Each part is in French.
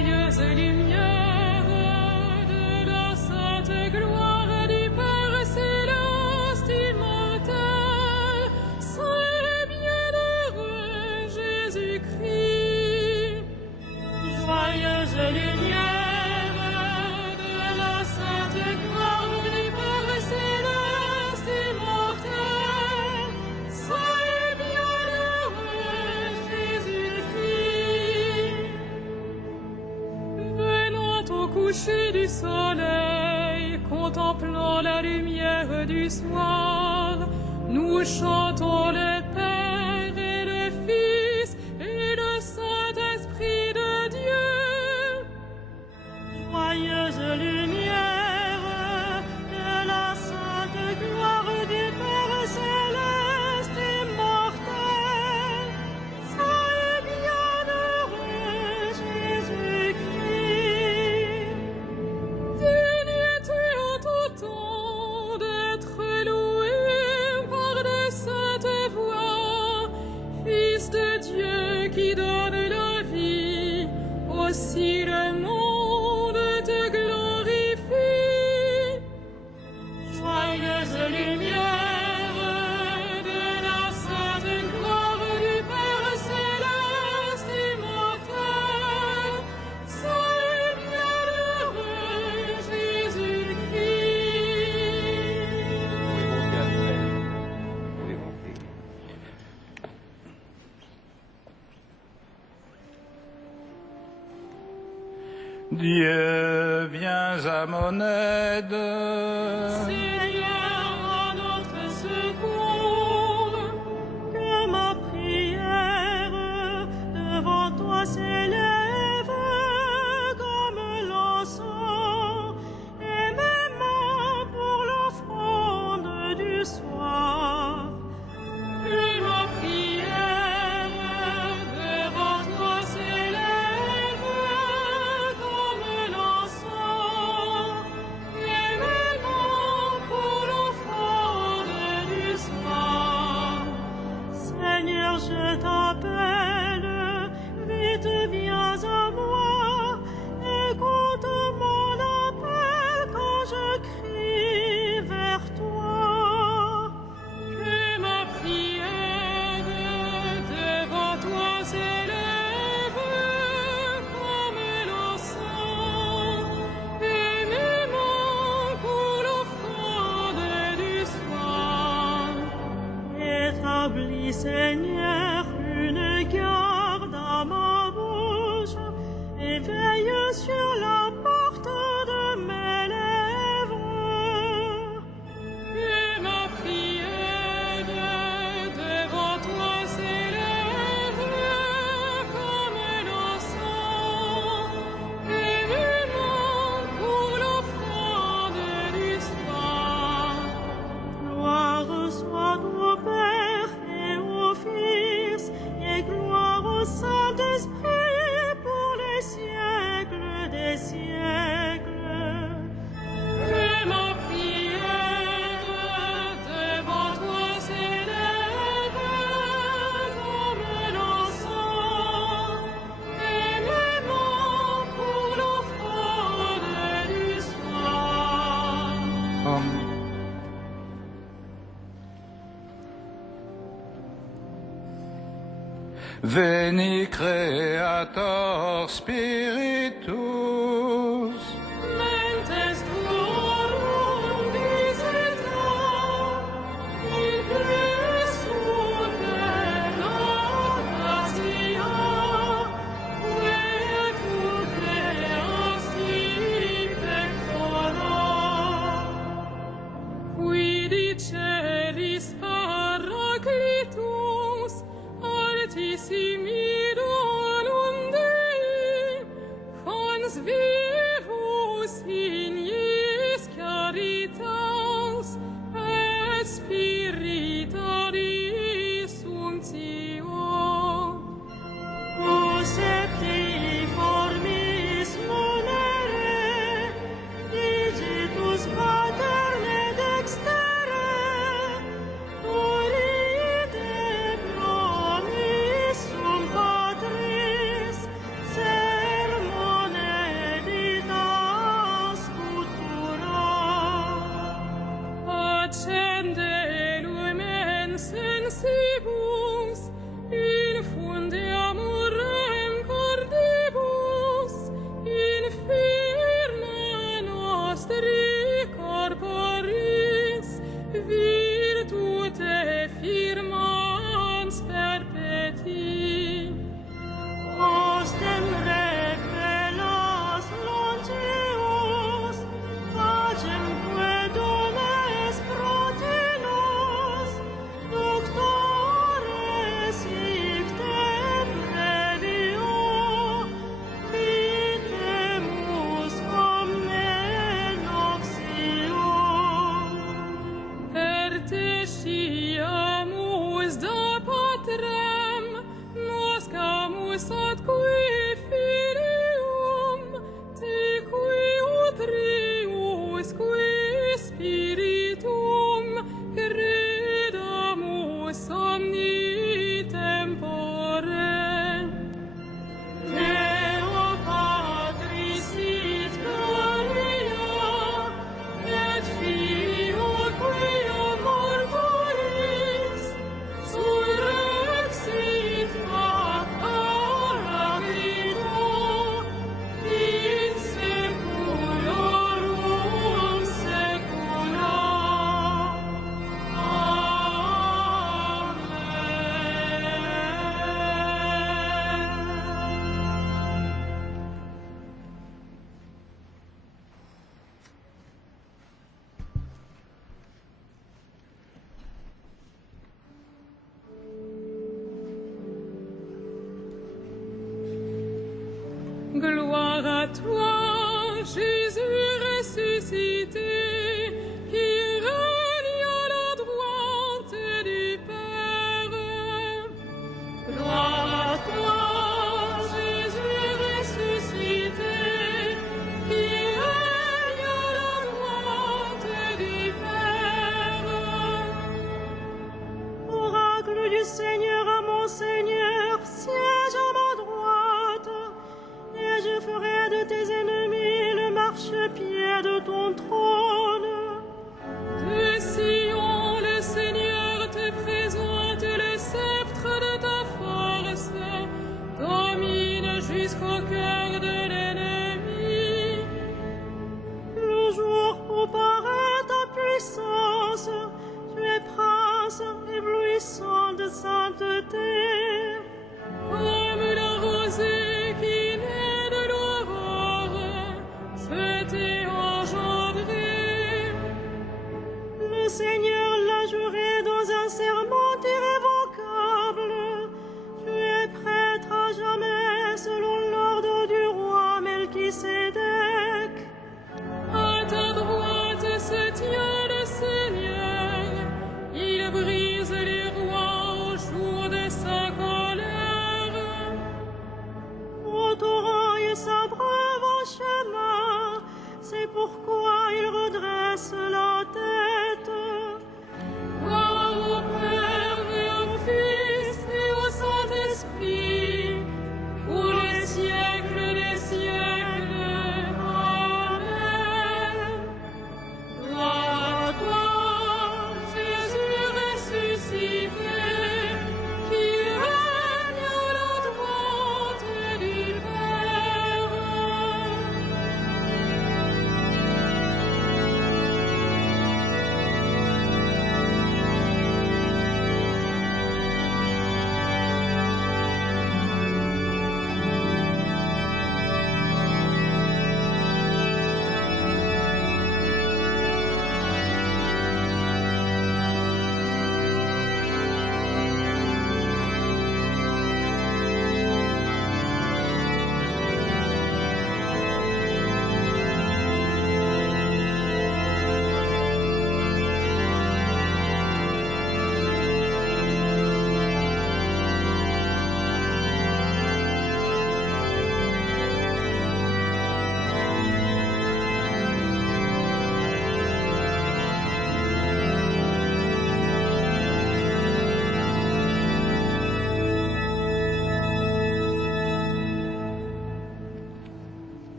joyeuse lumière de la sainte gloire du Père céleste immortel, Saint bienheureux Jésus-Christ. Joyeuse lumière de la sainte gloire du Père céleste immortel, Saint bienheureux Jésus-Christ. Venant au coucher du soleil, contemplant la lumière du soir, nous chantons le Père et le Fils et le Saint-Esprit de Dieu. Joyeuse lumière de la sainte gloire du Père céleste immortel, Saint bienheureux Jésus-Christ. Digne tu en tout temps d'être loué par de saintes voix, Fils de Dieu qui donne la vie, aussi le monde te glorifie. Joyeuse lumière de la sainte gloire du Père céleste immortel, Saint bienheureux Jésus-Christ. Dieu, viens à mon aide. Seigneur, à notre secours, que ma prière devant toi s'élève comme l'encens, et mes mains pour l'offrande du soir. Que ma prière devant toi s'élève comme l'encens, et mes mains pour l'offrande du soir. Seigneur, je t'appelle, vite viens à moi, écoute mon appel quand je crie vers toi. Que ma prière devant toi s'élève comme l'encens, et mes mains pour l'offrande du soir. Établis, Seigneur, une garde à ma bouche, et veille sur la porte de mes lèvres. Que ma prière devant toi s'élève comme l'encens, et mes mains pour l'offrande du soir. Gloire soit au Père et au Fils, et gloire au Saint-Esprit pour les siècles des siècles. Que ma prière devant toi s'élève comme l'encens, et mes mains pour l'offrande du soir. Veni Creator Spiritus. Mentes tuorum visita, in plesum gratia, quia tu creasti pectora. Qui diceris Paraclitus, altissimi donum Dei, quans vivus ignis caritas et spiritualis sumptio. O septiformis monere, digitus paterne dextere, Orite promisum Patris, sermone Gloire à toi, Jésus ressuscité, qui règne à la droite du Père. Gloire à toi, Jésus ressuscité, qui règne à la droite du Père. Oracle du Seigneur à mon Seigneur, siège à ma droite, et je ferai de tes ennemis le marchepied de ton trône. De Sion, le Seigneur te présente le sceptre de ta force, domine jusqu'au cœur de l'ennemi. Le jour où paraît ta puissance, tu es prince éblouissant de sainteté. Comme la rosée qui naît de l'aurore, je t'ai engendré. Le Seigneur l'a juré dans un serment irrévocable. Tu es prêtre à jamais selon l'ordre du roi Melchisédek. À ta droite se tient le Seigneur, il brise les rois au jour de sa colère. Au torrent et s'abreuve en chemin, c'est pourquoi il redresse la tête. Gloire au Père et au Fils et au Saint-Esprit, pour les siècles des siècles. Amen. Gloire à toi, Jésus ressuscité, qui règne à la droite du Père.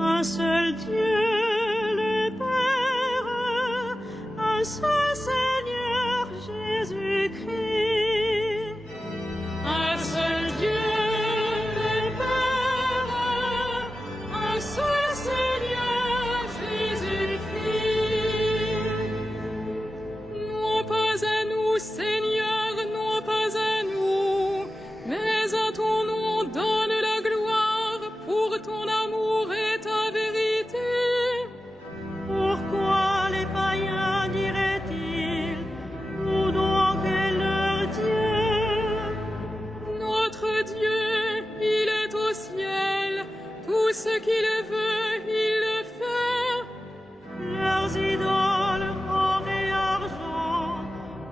Un seul Dieu, le Père, un seul Seigneur, Jésus-Christ. Un seul Dieu, le Père, un seul Seigneur, Jésus-Christ. Non pas à nous, Seigneur, non pas à nous, mais à ton nom donne la gloire pour ton amour et ta vérité. Pourquoi les païens diraient-ils, où donc est leur Dieu? Notre Dieu, il est au ciel, tout ce qu'il veut, il le fait. Leurs idoles, or et argent,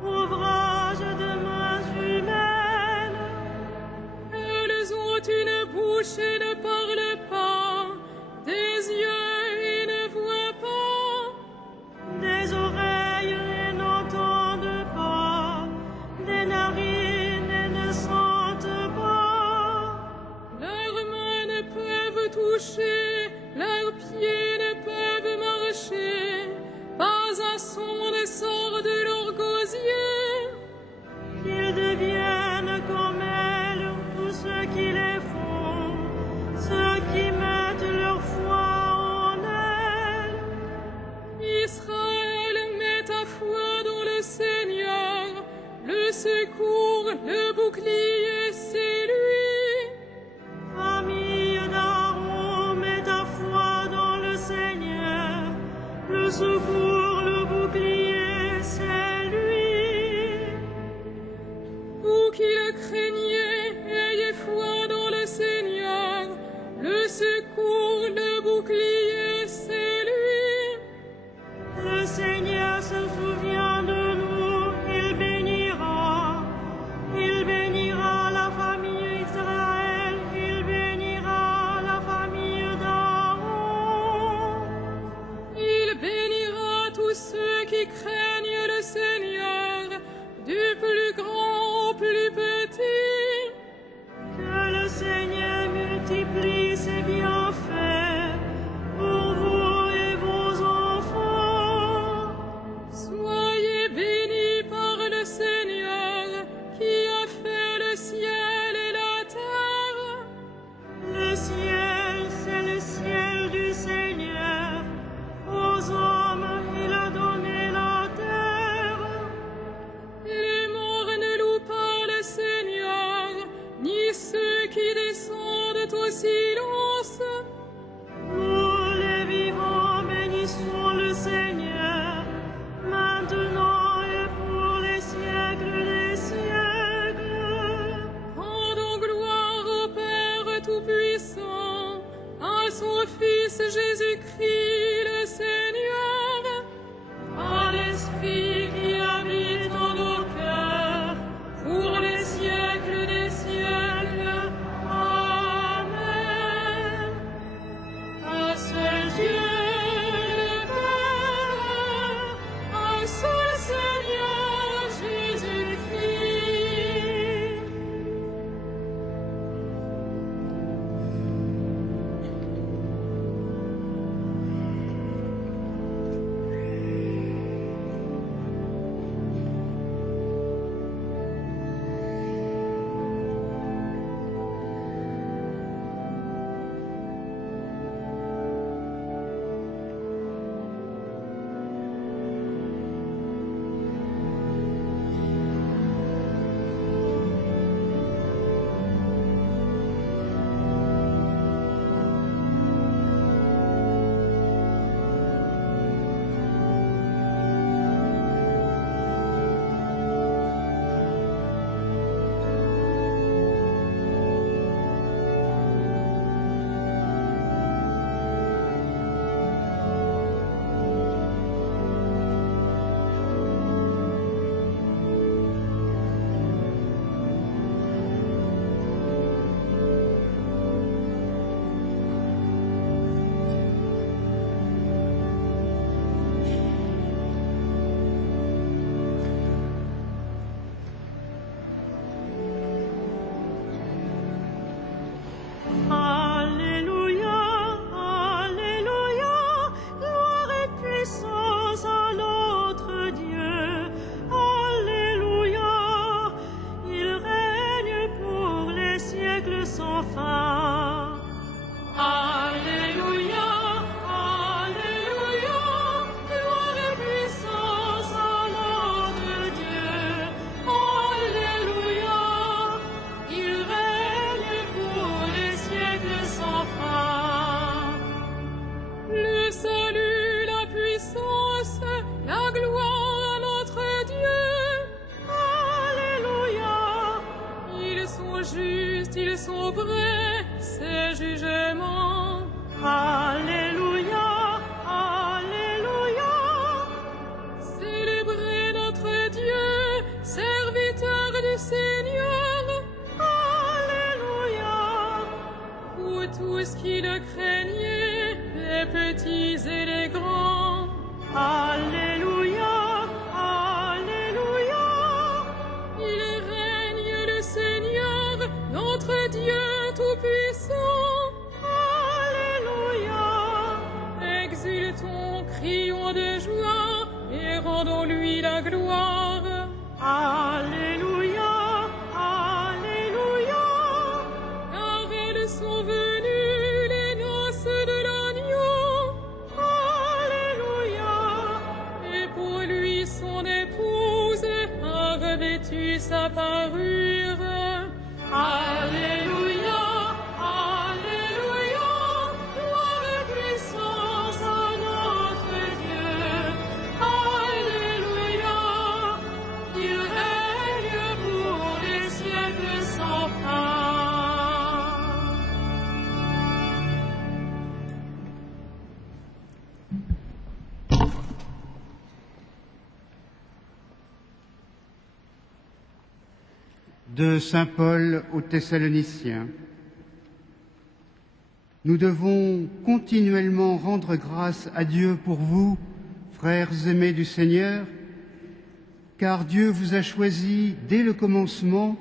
ouvrage de mains humaines. Elles ont une bouche et ne parlent pas, des yeux et ne voient pas, Des oreilles et n'entendent pas, des narines et ne sentent pas. leurs mains ne peuvent toucher, leurs pieds ne peuvent marcher, pas un son ne sort de leur gosier. Qu'ils deviennent comme elles, tous ceux qui les font, ceux qui mettent leur foi en elles. Israël, mets ta foi dans le Seigneur, le secours, le bouclier, c'est lui. Famille d'Aaron, mets ta foi dans le Seigneur, le secours, le bouclier, c'est lui. Vous qui sont vrais ses jugements. Alléluia, Alléluia. Célébrez notre Dieu, serviteur du Seigneur. Alléluia. Vous tous qui le craignez, les petits et les grands. Alléluia, Alléluia. Il règne le Seigneur, notre Dieu tout-puissant. Alléluia. Exultons, crions de joie et rendons-lui la gloire. Alléluia, Alléluia. Car elles sont venues les noces de l'agneau. Alléluia. Et pour lui son épouse a revêtu sa parure. Alléluia, Alléluia. Gloire et puissance à notre Dieu. Alléluia. Il règne pour les siècles sans fin. De Saint Paul aux Thessaloniciens. Nous devons continuellement rendre grâce à Dieu pour vous, frères aimés du Seigneur, car Dieu vous a choisis dès le commencement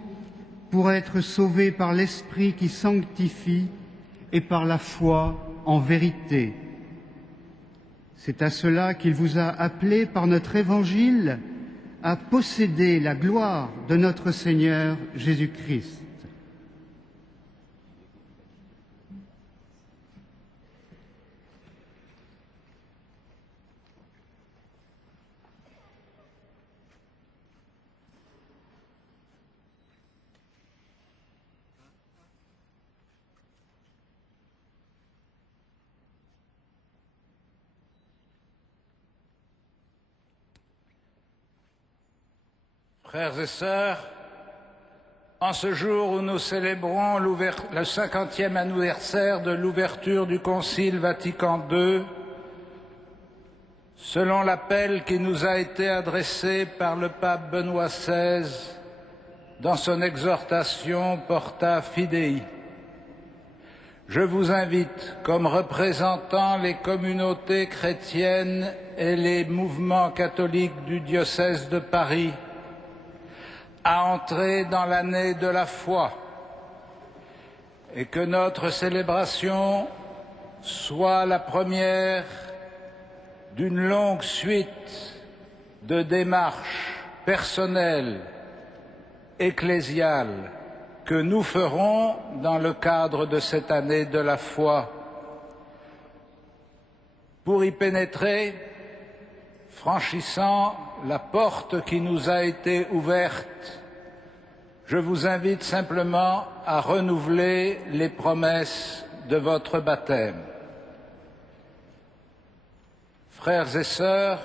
pour être sauvés par l'Esprit qui sanctifie et par la foi en vérité. C'est à cela qu'il vous a appelés par notre Évangile à posséder la gloire de notre Seigneur Jésus-Christ. Frères et sœurs, en ce jour où nous célébrons le 50e anniversaire de l'ouverture du Concile Vatican II, selon l'appel qui nous a été adressé par le pape Benoît XVI dans son exhortation Porta Fidei, je vous invite, comme représentant les communautés chrétiennes et les mouvements catholiques du diocèse de Paris, à entrer dans l'année de la foi et que notre célébration soit la première d'une longue suite de démarches personnelles, ecclésiales, que nous ferons dans le cadre de cette année de la foi. Pour y pénétrer, franchissant la porte qui nous a été ouverte, je vous invite simplement à renouveler les promesses de votre baptême. Frères et sœurs,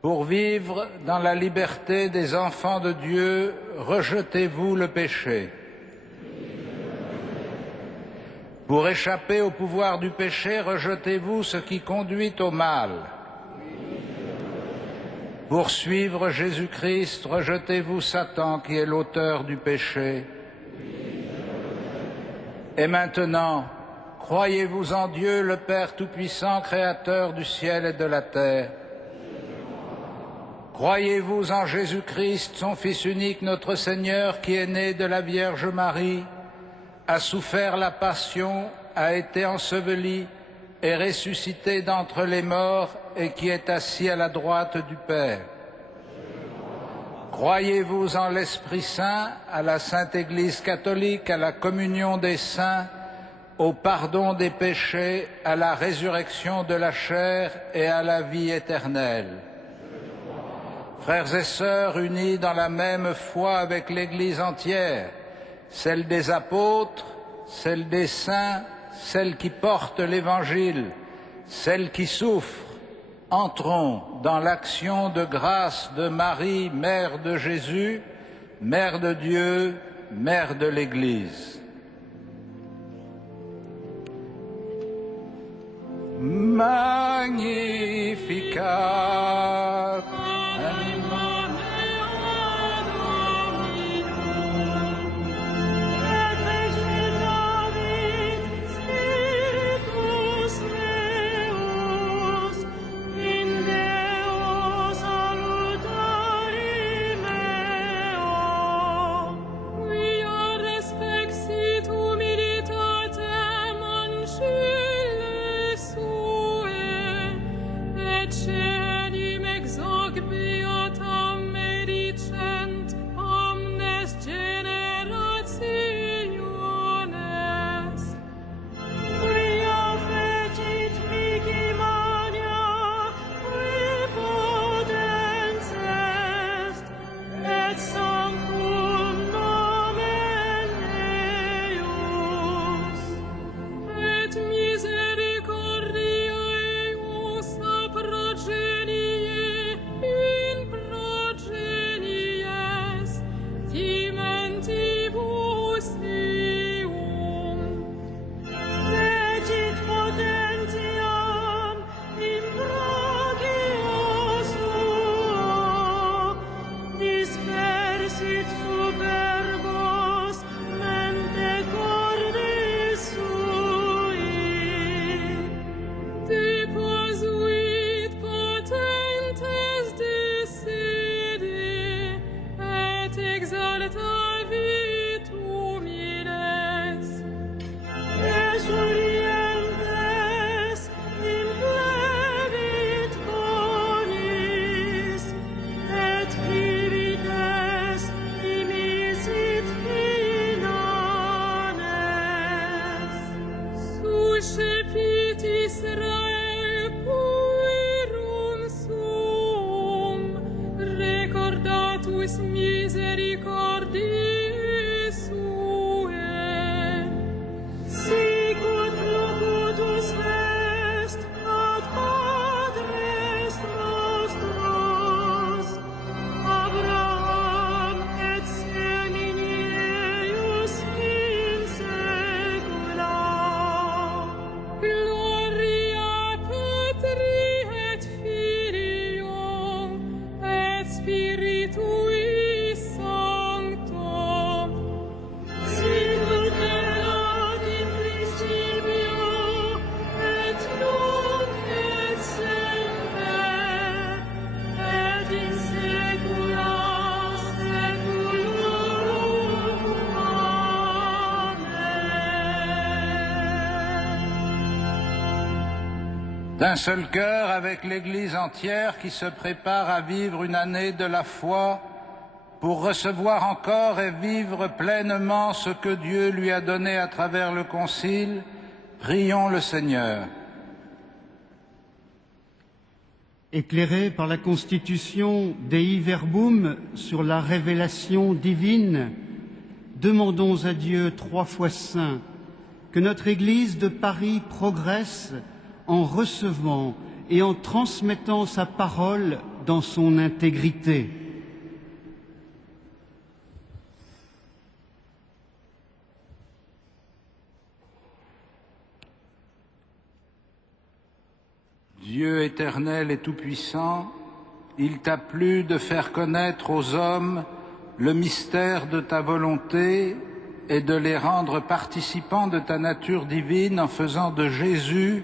pour vivre dans la liberté des enfants de Dieu, rejetez-vous le péché. Pour échapper au pouvoir du péché, rejetez-vous ce qui conduit au mal. Pour suivre Jésus-Christ, rejetez-vous Satan qui est l'auteur du péché. Et maintenant, croyez-vous en Dieu, le Père Tout-Puissant, Créateur du ciel et de la terre. Croyez-vous en Jésus-Christ, son Fils unique, notre Seigneur, qui est né de la Vierge Marie, a souffert la passion, a été enseveli et ressuscité d'entre les morts et qui est assis à la droite du Père. Croyez-vous en l'Esprit Saint, à la Sainte Église catholique, à la communion des saints, au pardon des péchés, à la résurrection de la chair et à la vie éternelle. Frères et sœurs, unis dans la même foi avec l'Église entière, celle des apôtres, celle des saints, celle qui porte l'Évangile, celle qui souffre, entrons dans l'action de grâce de Marie, Mère de Jésus, Mère de Dieu, mère de l'Église. Magnificat animam et exultavit spiritus meus in Deo salutari meo. Quia respexit humilitatem ancille sue, et cenim ex hoc beatam medicent omnes generationes. Quia fecit mihi mania prepotens est, et sanctum nomen eius. Et misericordiae eius a progenie in progenies timentibus ium. Fecit potentiam in brachio suo, dispersit superbos mente cordis sui. Deposuit potentes de sede, et exaltavit humiles. Exurientes implevit bonis, et civites dimisit inanes. Suscepit Israel puerum sum, recordatus misericordiae suae. Sicut locutus est ad padres nostros, Abraham et semini eius in saecula. Gloria Patri et Filio et Spiritui Sancto. Sicut erat in principio, et nunc et semper, et in saecula saeculorum. Amen. D'un seul cœur avec l'Église entière qui se prépare à vivre une année de la foi pour recevoir encore et vivre pleinement ce que Dieu lui a donné à travers le Concile, prions le Seigneur. Éclairés par la constitution Dei Verbum sur la révélation divine, demandons à Dieu 3 fois saint que notre Église de Paris progresse en recevant et en transmettant sa parole dans son intégrité. Dieu éternel et tout-puissant, il t'a plu de faire connaître aux hommes le mystère de ta volonté et de les rendre participants de ta nature divine en faisant de Jésus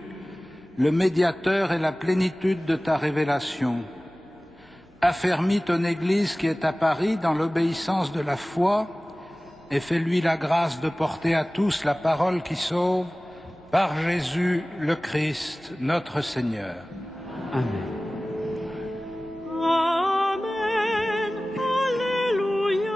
le médiateur et la plénitude de ta révélation. Affermis ton Église qui est à Paris dans l'obéissance de la foi et fais-lui la grâce de porter à tous la parole qui sauve par Jésus le Christ, notre Seigneur. Amen. Amen. Alléluia.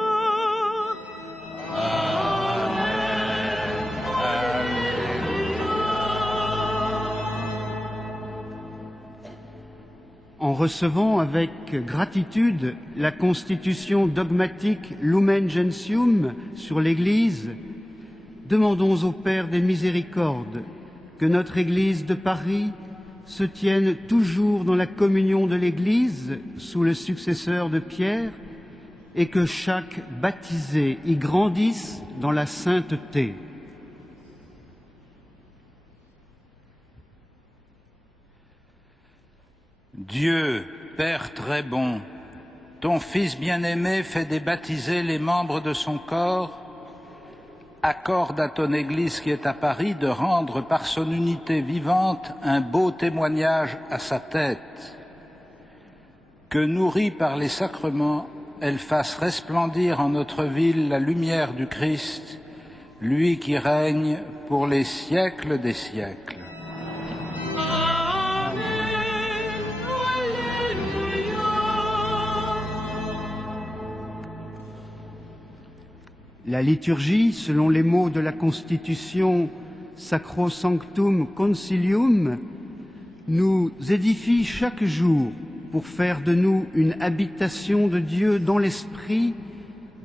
En recevant avec gratitude la constitution dogmatique Lumen Gentium sur l'Église, demandons au Père des miséricordes que notre Église de Paris se tienne toujours dans la communion de l'Église sous le successeur de Pierre et que chaque baptisé y grandisse dans la sainteté. Dieu, Père très bon, ton Fils bien-aimé fait des baptisés les membres de son corps, accorde à ton Église qui est à Paris de rendre par son unité vivante un beau témoignage à sa tête, que nourrie par les sacrements, elle fasse resplendir en notre ville la lumière du Christ, lui qui règne pour les siècles des siècles. Amen. Alléluia. La liturgie, selon les mots de la Constitution Sacrosanctum Concilium, nous édifie chaque jour pour faire de nous une habitation de Dieu dans l'esprit,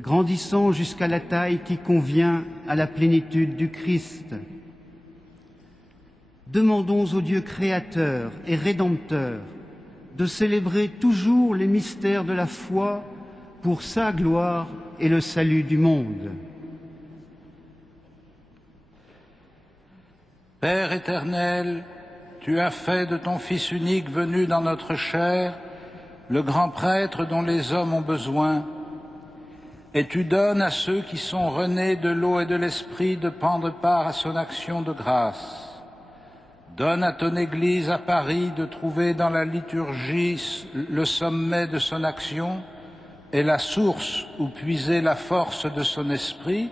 grandissant jusqu'à la taille qui convient à la plénitude du Christ. Demandons au Dieu créateur et rédempteur de célébrer toujours les mystères de la foi pour sa gloire et le salut du monde. Père éternel, tu as fait de ton Fils unique venu dans notre chair le grand prêtre dont les hommes ont besoin, et tu donnes à ceux qui sont renés de l'eau et de l'esprit de prendre part à son action de grâce. Donne à ton Église à Paris de trouver dans la liturgie le sommet de son action et la source où puiser la force de son esprit,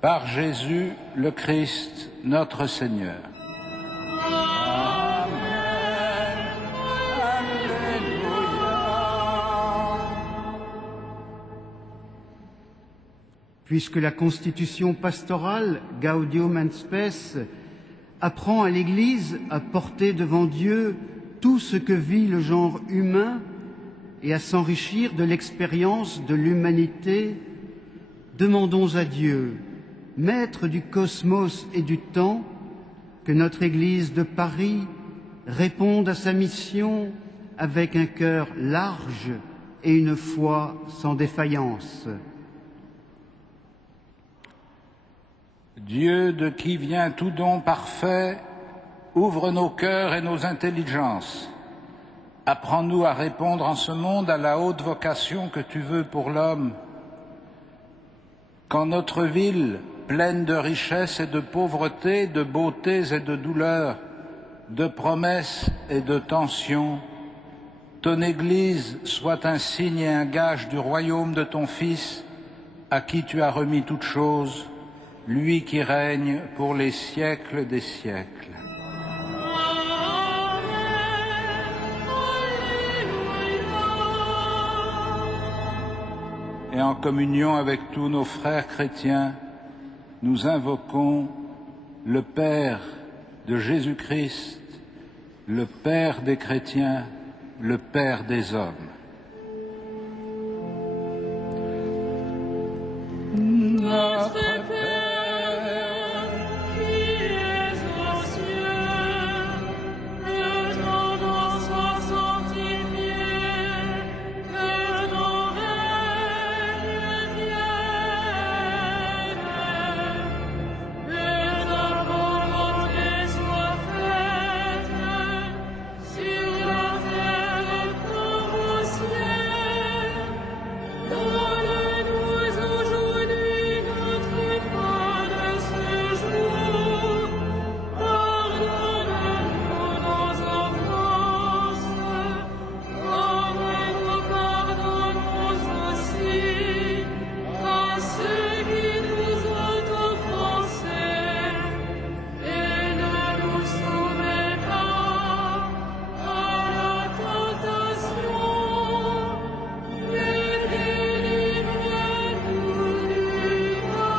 par Jésus le Christ, notre Seigneur. Puisque la constitution pastorale Gaudium et Spes apprend à l'Église à porter devant Dieu tout ce que vit le genre humain et à s'enrichir de l'expérience de l'humanité, demandons à Dieu, Maître du cosmos et du temps, que notre Église de Paris réponde à sa mission avec un cœur large et une foi sans défaillance. Dieu de qui vient tout don parfait, ouvre nos cœurs et nos intelligences. Apprends-nous à répondre en ce monde à la haute vocation que tu veux pour l'homme. Quand notre ville, pleine de richesses et de pauvreté, de beautés et de douleurs, de promesses et de tensions, ton Église soit un signe et un gage du royaume de ton Fils, à qui tu as remis toutes choses, lui qui règne pour les siècles des siècles. Et en communion avec tous nos frères chrétiens, nous invoquons le Père de Jésus-Christ, le Père des chrétiens, le Père des hommes. Notre Père, qui es aux cieux, que ton nom soit sanctifié, que ton règne vienne, que ta volonté soit faite, sur la terre comme au ciel. Donne-nous aujourd'hui notre pain de ce jour. Pardonne-nous nos offenses, comme nous pardonnons aussi à ceux qui nous ont offensés. Et ne nous soumets pas à la tentation, mais délivre-nous du mal.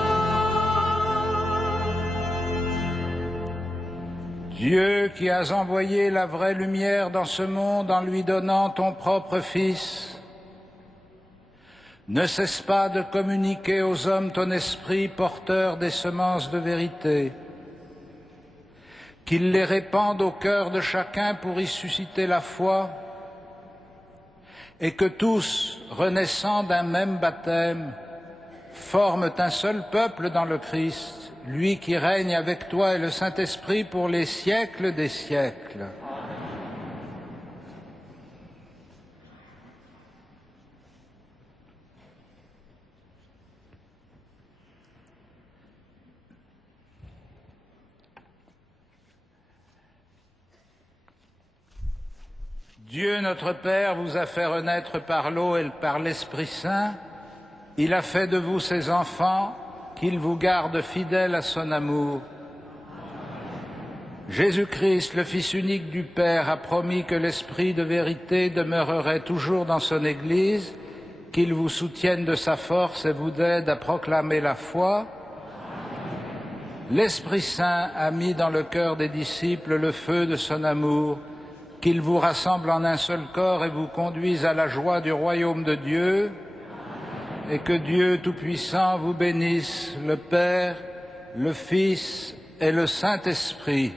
Dieu qui as envoyé la vraie lumière dans ce monde en lui donnant ton propre Fils, ne cesse pas de communiquer aux hommes ton esprit porteur des semences de vérité, qu'il les répande au cœur de chacun pour y susciter la foi, et que tous, renaissant d'un même baptême, forment un seul peuple dans le Christ, lui qui règne avec toi et le Saint-Esprit pour les siècles des siècles. Dieu notre Père vous a fait renaître par l'eau et par l'Esprit Saint. Il a fait de vous ses enfants, qu'il vous garde fidèles à son amour. Jésus-Christ, le Fils unique du Père, a promis que l'Esprit de vérité demeurerait toujours dans son Église, qu'il vous soutienne de sa force et vous aide à proclamer la foi. L'Esprit Saint a mis dans le cœur des disciples le feu de son amour, qu'il vous rassemble en un seul corps et vous conduise à la joie du royaume de Dieu, et que Dieu Tout-Puissant vous bénisse, le Père, le Fils et le Saint-Esprit.